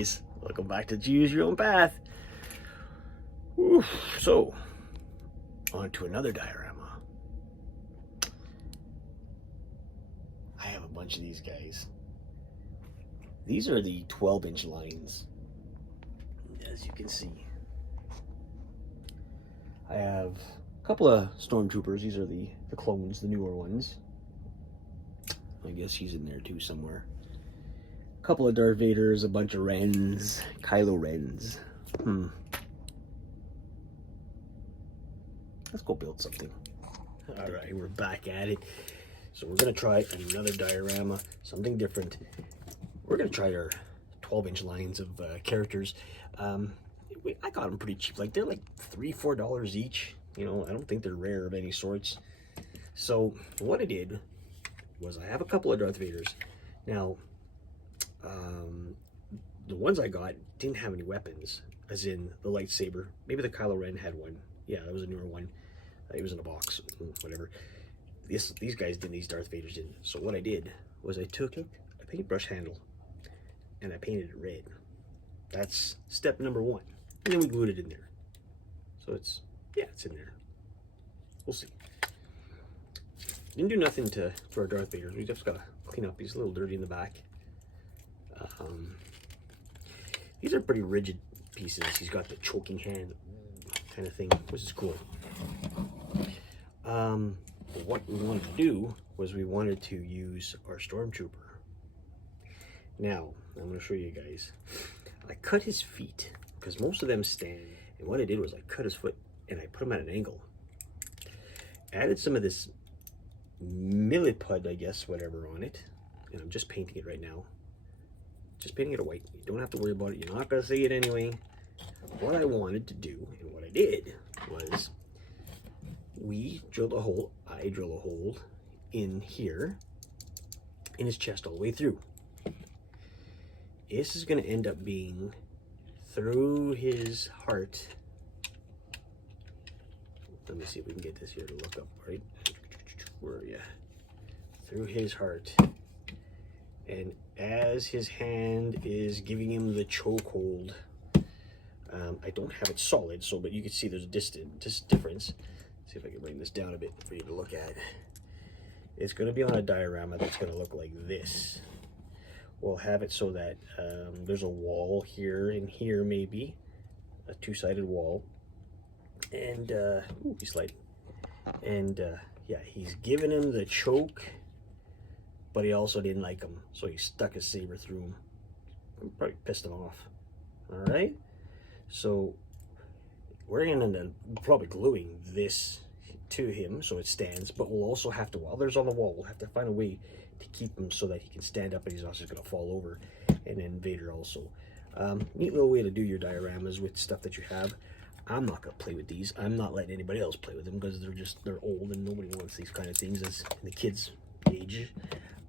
guys, welcome back to Choose Your Own Path. Whew. So, on to another diorama. I have a bunch of these guys. These are the 12-inch lines, as you can see. I have a couple of stormtroopers. These are the clones, the newer ones. I guess he's in there too somewhere. A couple of Darth Vaders, a bunch of Rens, Kylo Rens. Let's go build something. All right, we're back at it. So we're gonna try another diorama, something different. We're gonna try our 12-inch lines of characters. I got them pretty cheap. Like they're like $3-4 each. You know, I don't think they're rare of any sorts. So what I did was I have a couple of Darth Vaders. Now, the ones I got didn't have any weapons, as in the lightsaber. Maybe the Kylo Ren had one. Yeah, that was a newer one. It was in a box, whatever. These guys didn't, these Darth Vaders didn't. So what I did was I took a paintbrush handle and I painted it red. That's step number one. And then we glued it in there. So it's in there. We'll see. Didn't do nothing for our Darth Vader. We just gotta clean up. He's a little dirty in the back. These are pretty rigid pieces. He's got the choking hand kind of thing, which is cool. What we wanted to do was we wanted to use our Stormtrooper. Now, I'm going to show you guys. I cut his feet because most of them stand. And what I did was I cut his foot and I put him at an angle. Added some of this milliput, I guess, whatever, on it. And I'm just painting it right now. Just painting it a white. You don't have to worry about it. You're not going to see it anyway. What I wanted to do, and what I did, was we drilled a hole. I drill a hole in here, in his chest all the way through. This is going to end up being through his heart. Let me see if we can get this here to look up, right? Where are you? Through his heart. And as his hand is giving him the chokehold, I don't have it solid, but you can see there's a difference. See if I can bring this down a bit for you to look at. It's going to be on a diorama that's going to look like this. We'll have it so that there's a wall here and here, maybe a two-sided wall, and he's sliding. And yeah, he's giving him the choke, but he also didn't like him, so he stuck his saber through him. Probably pissed him off. All right, so we're gonna end up probably gluing this to him so it stands, but we'll also have to, while there's on the wall, we'll have to find a way to keep him so that he can stand up and he's not just gonna fall over. And then Vader also. Neat little way to do your dioramas with stuff that you have. I'm not gonna play with these. I'm not letting anybody else play with them because they're old and nobody wants these kind of things as in the kids' age.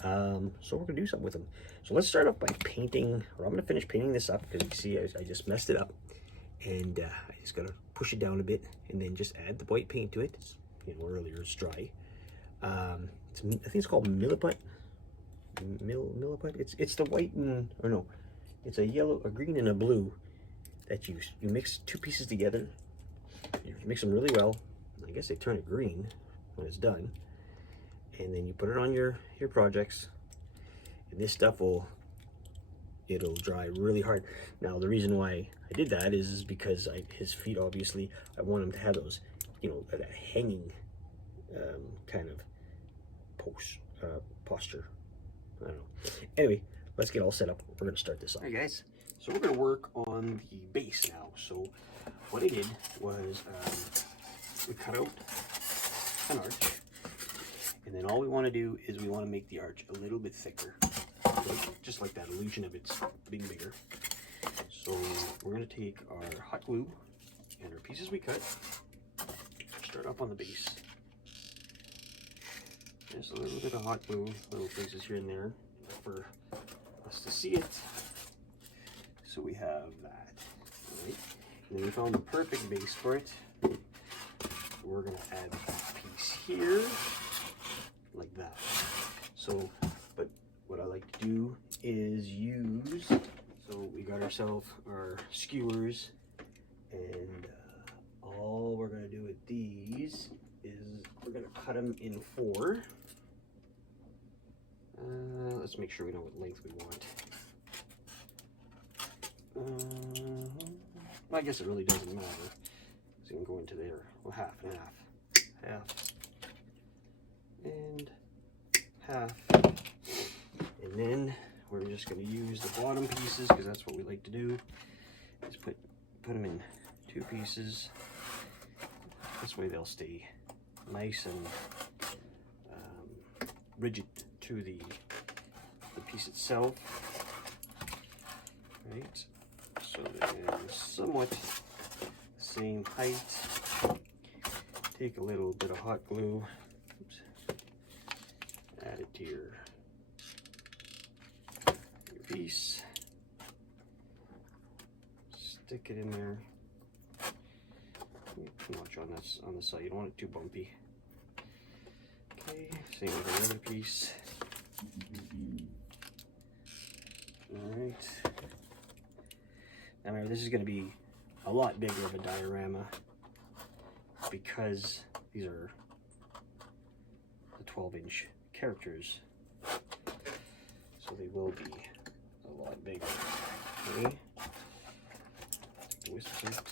So we're gonna do something with them. So let's start off by painting, or I'm gonna finish painting this up because you can see I just messed it up. And I just gotta push it down a bit and then just add the white paint to it. You know, earlier it's dry. I think it's called milliput. Milliput. It's the white and, or no, it's a yellow, a green, and a blue that you mix two pieces together. You mix them really well. I guess they turn it green when it's done, and then you put it on your projects. And this stuff it'll dry really hard. Now the reason why I did that is because his feet, obviously, I want him to have those, you know, that hanging kind of posture. I don't know. Anyway, let's get all set up. We're gonna start this off. All right, guys. So we're gonna work on the base now. So what I did was we cut out an arch, and then all we want to do is we want to make the arch a little bit thicker, just like that illusion of it's being bigger. So we're gonna take our hot glue and our pieces we cut. Start off on the base. Just a little bit of hot glue, little places here and there for us to see it. So we have that. All right. And then we found the perfect base for it. We're gonna add a piece here, like that. So, but what I like to do is use, so we got our ourselves our skewers, and all we're going to do with these is we're going to cut them in 4. Let's make sure we know what length we want. Well, I guess it really doesn't matter. So you can go into there. Well, half and half. Half. And half. And then we're just going to use the bottom pieces, because that's what we like to do. Just put them in 2 pieces. This way they'll stay nice and rigid to the piece itself. Right, so they're somewhat the same height. Take a little bit of hot glue. Oops. Add it to your piece. Stick it in there. Too much on the side. You don't want it too bumpy. Okay, same with the other piece. All right. Now remember, this is going to be a lot bigger of a diorama because these are the 12-inch characters, so they will be a lot bigger. Okay. Take the wisps out.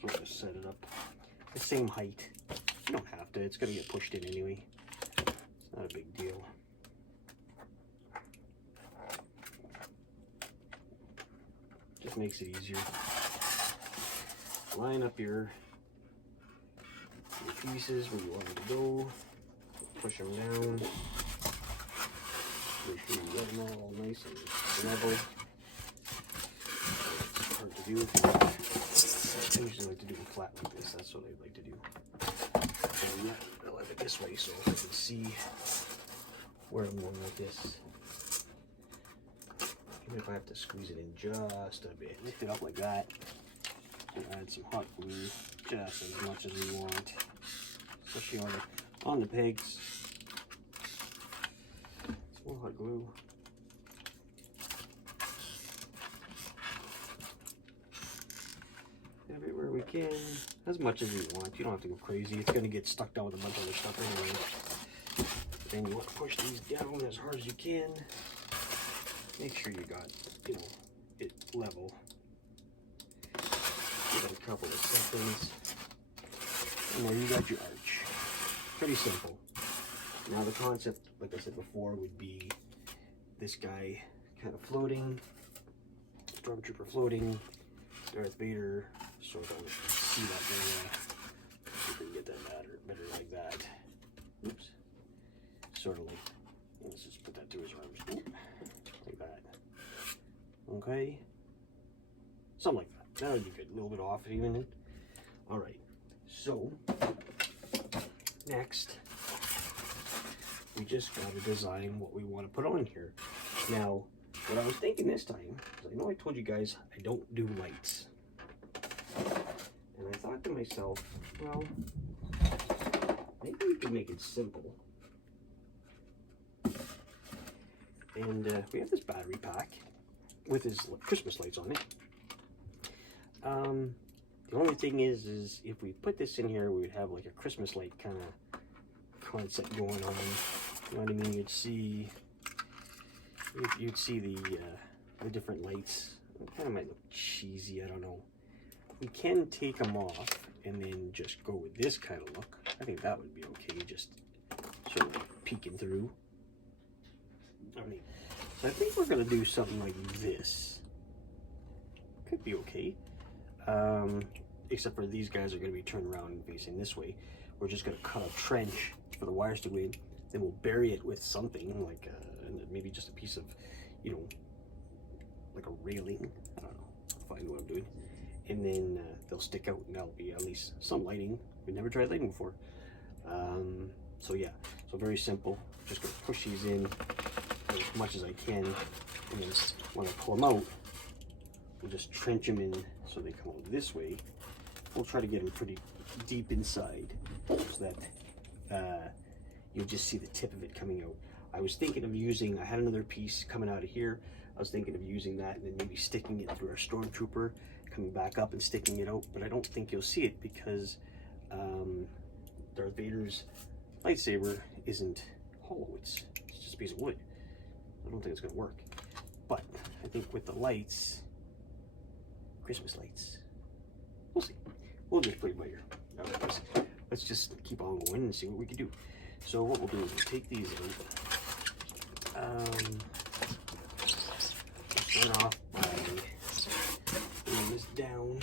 Sort of set it up the same height. You don't have to, it's going to get pushed in anyway. It's not a big deal. Just makes it easier. Line up your pieces where you want them to go. Push them down. Make sure you get them all nice and level. It's hard to do. I usually like to do it flat like this. That's what I like to do. And I like it this way so I can see where I'm going like this. Even if I have to squeeze it in just a bit. Lift it up like that. And add some hot glue just as much as we want. Especially on the pegs. Some more hot glue. Everywhere we can, as much as we want. You don't have to go crazy. It's going to get stuck down with a bunch of other stuff anyway. Then you want to push these down as hard as you can. Make sure you got, it level. Give it a couple of seconds. And there you got your arch. Pretty simple. Now the concept, like I said before, would be this guy kind of floating. Stormtrooper floating. Darth Vader sort of see that area. See if we can get that better like that. Oops. Sort of like, let's just put that to his arms. Like that. Okay. Something like that. That would be good. A little bit off even. Alright. So, next, we just got to design what we want to put on here. Now, what I was thinking this time, because I know I told you guys I don't do lights. And I thought to myself, well, maybe we could make it simple. And we have this battery pack with his Christmas lights on it. The only thing is if we put this in here, we would have like a Christmas light kind of concept going on. You know what I mean? You'd see the different lights. It kind of might look cheesy, I don't know. We can take them off and then just go with this kind of look. I think that would be okay, just sort of peeking through. I mean, so I think we're going to do something like this. Could be okay. Except for these guys are going to be turned around and facing this way. We're just going to cut a trench for the wires to go in. Then we'll bury it with something like maybe just a piece of, like a railing. I don't know. I'll find what I'm doing. And then they'll stick out and that'll be at least some lighting. We've never tried lighting before. So yeah, so very simple. Just going to push these in as much as I can. And then when I pull them out, we'll just trench them in so they come out this way we'll try to get them pretty deep inside so that you'll just see the tip of it coming out. I was thinking of using, I had another piece coming out of here. I was thinking of using that and then maybe sticking it through our Stormtrooper, coming back up and sticking it out, but I don't think you'll see it because Darth Vader's lightsaber isn't hollow, it's just a piece of wood. I don't think it's going to work. But I think with the lights, Christmas lights, we'll see. We'll just play it by ear. Let's just keep on going and see what we can do. So what we'll do is we'll take these out. Start off by putting this down.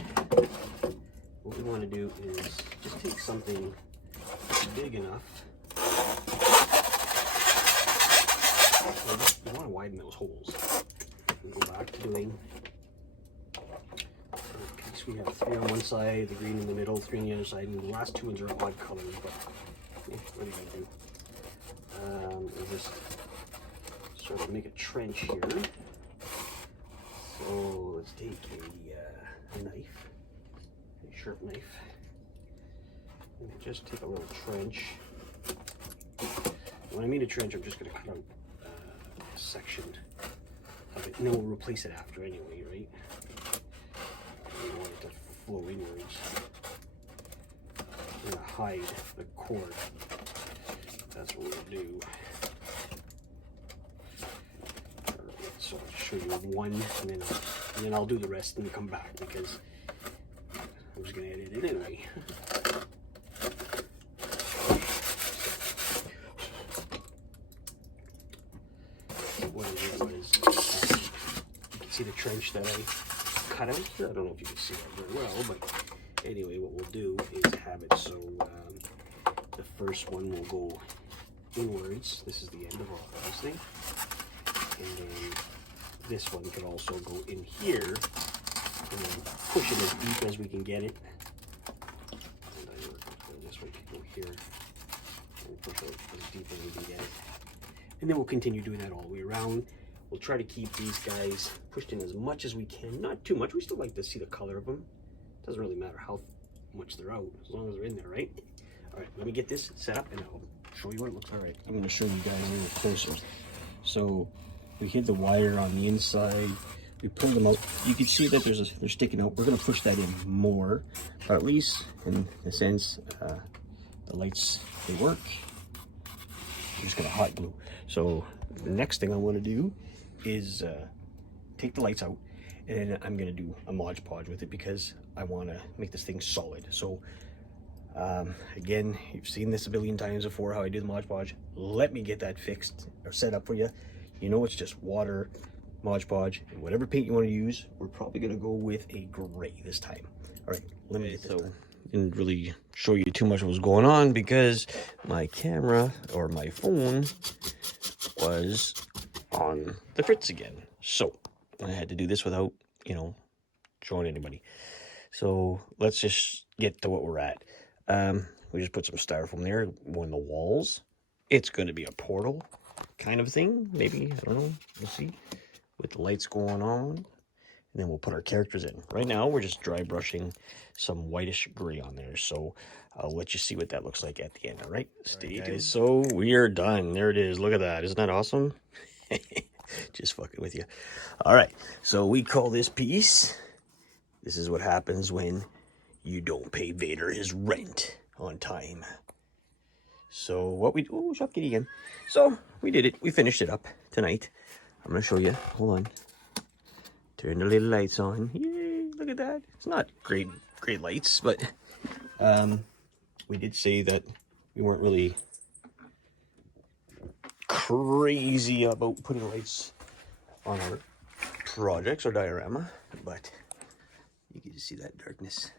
What we want to do is just take something big enough. You want to widen those holes. And go back to doing. We have 3 on one side, the green in the middle, 3 on the other side, and the last 2 ones are odd colors, but what are you going to do? We'll just sort of make a trench here. So let's take a knife, a sharp knife, and just take a little trench. When I mean a trench, I'm just going to cut out a section of it, and then we'll replace it after anyway, right? We want it to flow inwards. We're going to hide the cord. That's what we'll do. Alright, so I'll show you one, and then I'll do the rest and come back because I'm just going to edit it anyway. So what I did was, you can see the trench that I cut out here. I don't know if you can see that very well, but anyway, what we'll do is have it so the first one will go inwards. This is the end of this thing, and then this one could also go in here, and then push it as deep as we can get it. And this one can go here, and push it as deep as we can get it. And then we'll continue doing that all the way around. We'll try to keep these guys pushed in as much as we can, not too much. We still like to see the color of them. Doesn't really matter how much they're out, as long as they're in there, right? All right, let me get this set up and I'll show you what it looks like. All right, I'm gonna show you guys a little closer. So we hid the wire on the inside. We pulled them out. You can see that they're sticking out. We're gonna push that in more, or at least in a sense, the lights, they work. I'm just gonna hot glue. So the next thing I wanna do is take the lights out, and I'm gonna do a Mod Podge with it because I want to make this thing solid. So again, you've seen this a billion times before how I do the Mod Podge. Let me get that fixed or set up for you. You know, it's just water, Mod Podge, and whatever paint you want to use. We're probably gonna go with a gray this time. All right, let me get this done. Didn't really show you too much of what was going on because my camera or my phone was on the fritz again. So I had to do this without, you know, showing anybody. So let's just get to what we're at. We just put some styrofoam there on the walls. It's going to be a portal kind of thing, maybe. I don't know. We'll see. With the lights going on. And then we'll put our characters in. Right now, we're just dry brushing some whitish gray on there. So I'll let you see what that looks like at the end, all right? Stay tuned. So we are done. There it is. Look at that. Isn't that awesome? Just fucking with you. All right, so we call this piece, this is what happens when you don't pay Vader his rent on time. So what we do, oh, shop kitty again. So we did it, we finished it up tonight. I'm gonna show you, hold on. Turn the little lights on. Yay, look at that. It's not great lights, but we did say that we weren't really crazy about putting lights on our projects or diorama, but you can just see that darkness.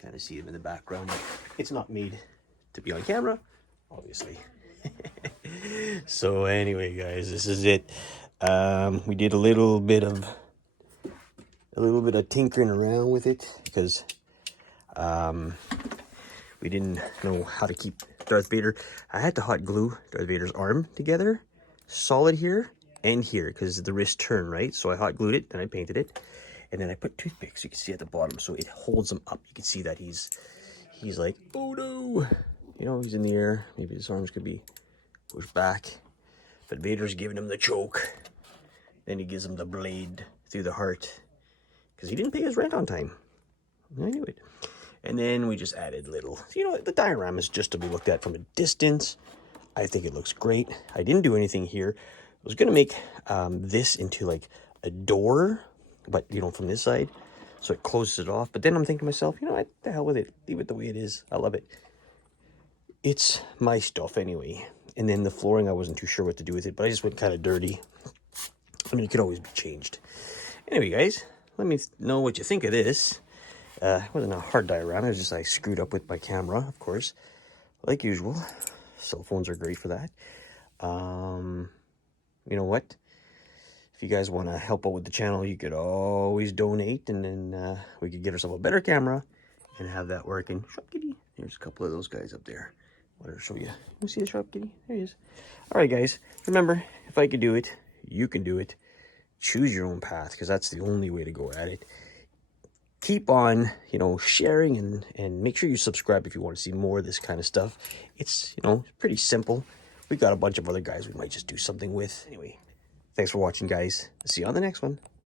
Kind of see them in the background. It's not made to be on camera, obviously. So anyway, guys, this is it. We did a little bit of tinkering around with it because we didn't know how to keep Darth Vader. I had to hot glue Darth Vader's arm together, solid here and here, because the wrist turn, right? So I hot glued it, then I painted it, And then I put toothpicks, you can see at the bottom, so it holds him up. You can see that he's like, oh no, you know, he's in the air. Maybe his arms could be pushed back, but Vader's giving him the choke. Then he gives him the blade through the heart because he didn't pay his rent on time. I knew it. And then we just added little, you know, the diorama is just to be looked at from a distance. I think it looks great. I didn't do anything here. I was gonna make this into like a door, but you know, from this side, so it closes it off. But then I'm thinking to myself, you know what, the hell with it, leave it the way it is. I love it. It's my stuff anyway. And then the flooring, I wasn't too sure what to do with it, but I just went kind of dirty. I mean, it could always be changed. Anyway, guys, let me know what you think of this. It wasn't a hard diorama, it was just I screwed up with my camera, of course, like usual. Cell phones are great for that. You know what? If you guys want to help out with the channel, you could always donate, and then we could get ourselves a better camera and have that working. Sharp kitty. There's a couple of those guys up there. I wanted to show you. You see the sharp kitty? There he is. All right, guys. Remember, if I could do it, you can do it. Choose your own path, because that's the only way to go at it. Keep on, you know, sharing, and make sure you subscribe if you want to see more of this kind of stuff. It's, you know, pretty simple. We got a bunch of other guys we might just do something with. Anyway, thanks for watching, guys. See you on the next one.